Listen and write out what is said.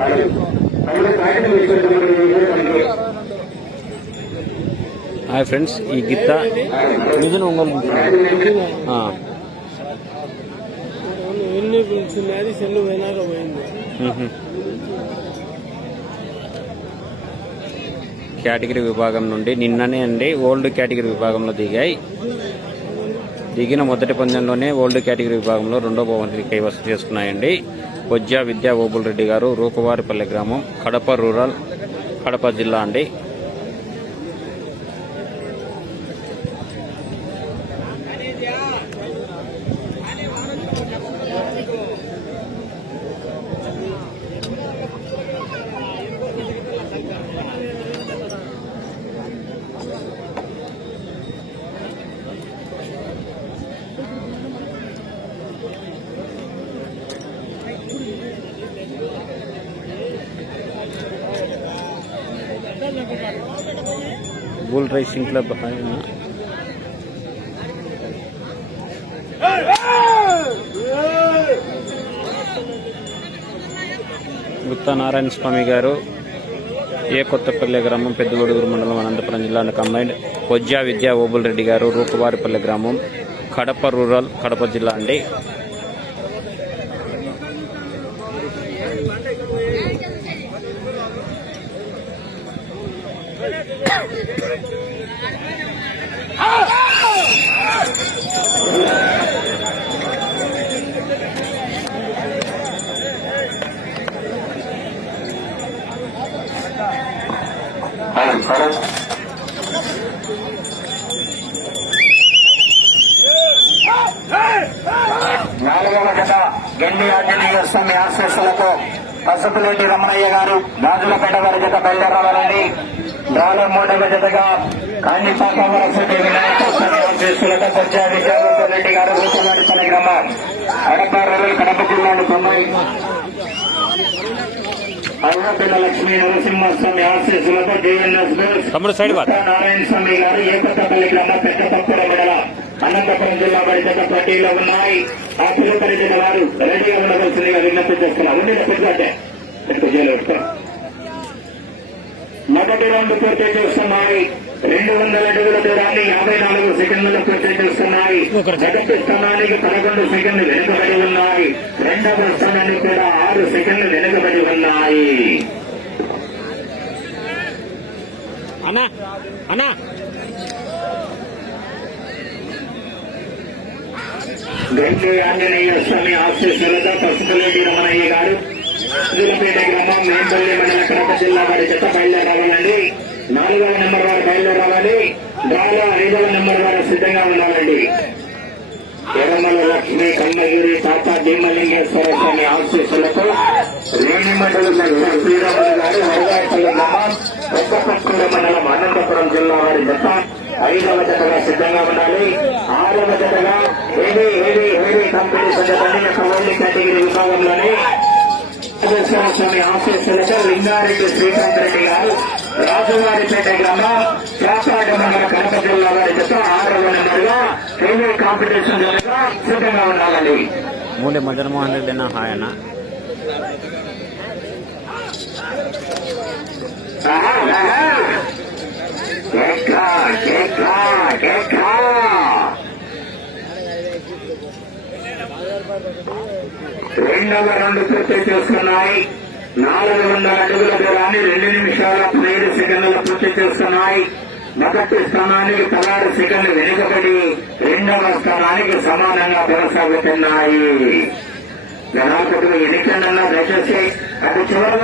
Hi friends, ఈ గిత్త నిజం ఒంగోలు కేటగిరీ విభాగం నుండి నిన్ననే అండి ఓల్డ్ కేటగిరీ విభాగంలో దిగిన మొదటి పందెంలోనే ఓల్డ్ కేటగిరీ విభాగంలో రెండో బహుమతిని కైవసం చేసుకున్నాయండి. పొజ్జా విద్యా ఓబుల్ రెడ్డి గారు, రూపవారిపల్లె గ్రామం, కడప రూరల్, కడప జిల్లా అండి. Bull racing club Gutta Narayana Swamy గారు, ఏ కొత్తపల్లి గ్రామం, పెద్దగొడుగురు మండలం, అనంతపురం జిల్లా కంబైన్డ్. పొజ్జా విద్యా ఓబుల్ రెడ్డి గారు, రూపవారిపల్లె గ్రామం, కడప రూరల్, కడప జిల్లా అండి. నాలుగవ జత గండి ఆంజనేయ స్వామి ఆశీస్సులతో పసుపులేటి రమణయ్య గారు, రాజులపేట వారి జత బయలుదేరాలండి. డ్రాలో మూడవ జతగా కాణిపాక వరసటి వినాయక స్వామి ఆశీస్సులతో పొజ్జా విద్యాగోపాల్ రెడ్డి గారు, రూపవారిపల్లి గ్రామం, కడప రూరల్, కడప జిల్లాను పొందాయి. అల్లపిల్ల లక్ష్మీ నరసింహస్వామి ఆశీస్సులతో నారాయణ స్వామి గారు, ఏ కొత్తపల్లి గ్రామం, పెద్ద తప్పుల మండల, అనంతపురం జిల్లా వారి జత పోటీలో ఉన్నాయి. ఆ పిల్లపల్లి జిల్లా వారు రెడీగా ఉండవలసిందిగా విజ్ఞప్తి చేస్తున్నారు. మొదటి రౌండ్ పూర్తి చేస్తున్నాయి. 200 అడుగుల దూరాన్ని 54 సెకండ్లలో పూర్తి చేస్తున్నాయి. మొదటి స్థానానికి 11 సెకండ్లు వెనుకబడి ఉన్నాయి. రెండవ స్థానానికి కూడా 6 సెకండ్లు వెనుకబడి ఉన్నాయి. గండి ఆంజనేయ స్వామి ఆశీస్సులతో పసుపులేటి రమణయ్య గారు, రాజులపేట గ్రామం, మేంపల్లి మండల, కడప జిల్లా వారి జత బయలుదేరావాలండి. 4వ నెంబర్ వారు బయలుదేరావాలి. డ్రాలో 5వ నెంబర్ వారు సిద్ధంగా ఉండాలండి. ఎర్రమల లక్ష్మి, కన్నగిరి, తాత భీమలింగేశ్వర స్వామి ఆశీస్సులతో రేణిమండలి శ్రీరాములు గారు, వరదాయపల్లి గ్రామం, పెద్దపక్కూర మండలం, అనంతపురం జిల్లా వారి జత 5వ జతగా సిద్ధంగా ఉండాలి. 6వ జతగా హెవీ కాంపిటీషన్ జత ఓల్డ్ కేటగిరీ విభాగంలోని స్వామి ఆశీస్సులతో లింగారెడ్డి శ్రీకాంత్ రెడ్డి గారు, రాజువారిపేట గ్రామం, చాపాడ మండల, కడప జిల్లా వారి జత 6వ నెంబర్గా హెవీ కాంపిటీషన్ జతగా సిద్ధంగా ఉండాలండి. మూడే మదన్మోహన్ రెడ్డి అన్న హాయ్ అన్న. రెండవ రౌండ్ పూర్తి చేసుకున్నాయి. 400 అడుగుల దూరాన్ని 2 నిమిషాల 15 సెకండ్లు పూర్తి చేస్తున్నాయి. మొదటి స్థానానికి 16 సెకండ్లు వెనుకబడి రెండవ స్థానానికి సమానంగా కొనసాగుతున్నాయి. జనాభా ఎన్నికలన్నా దయచేసి అటు చివరి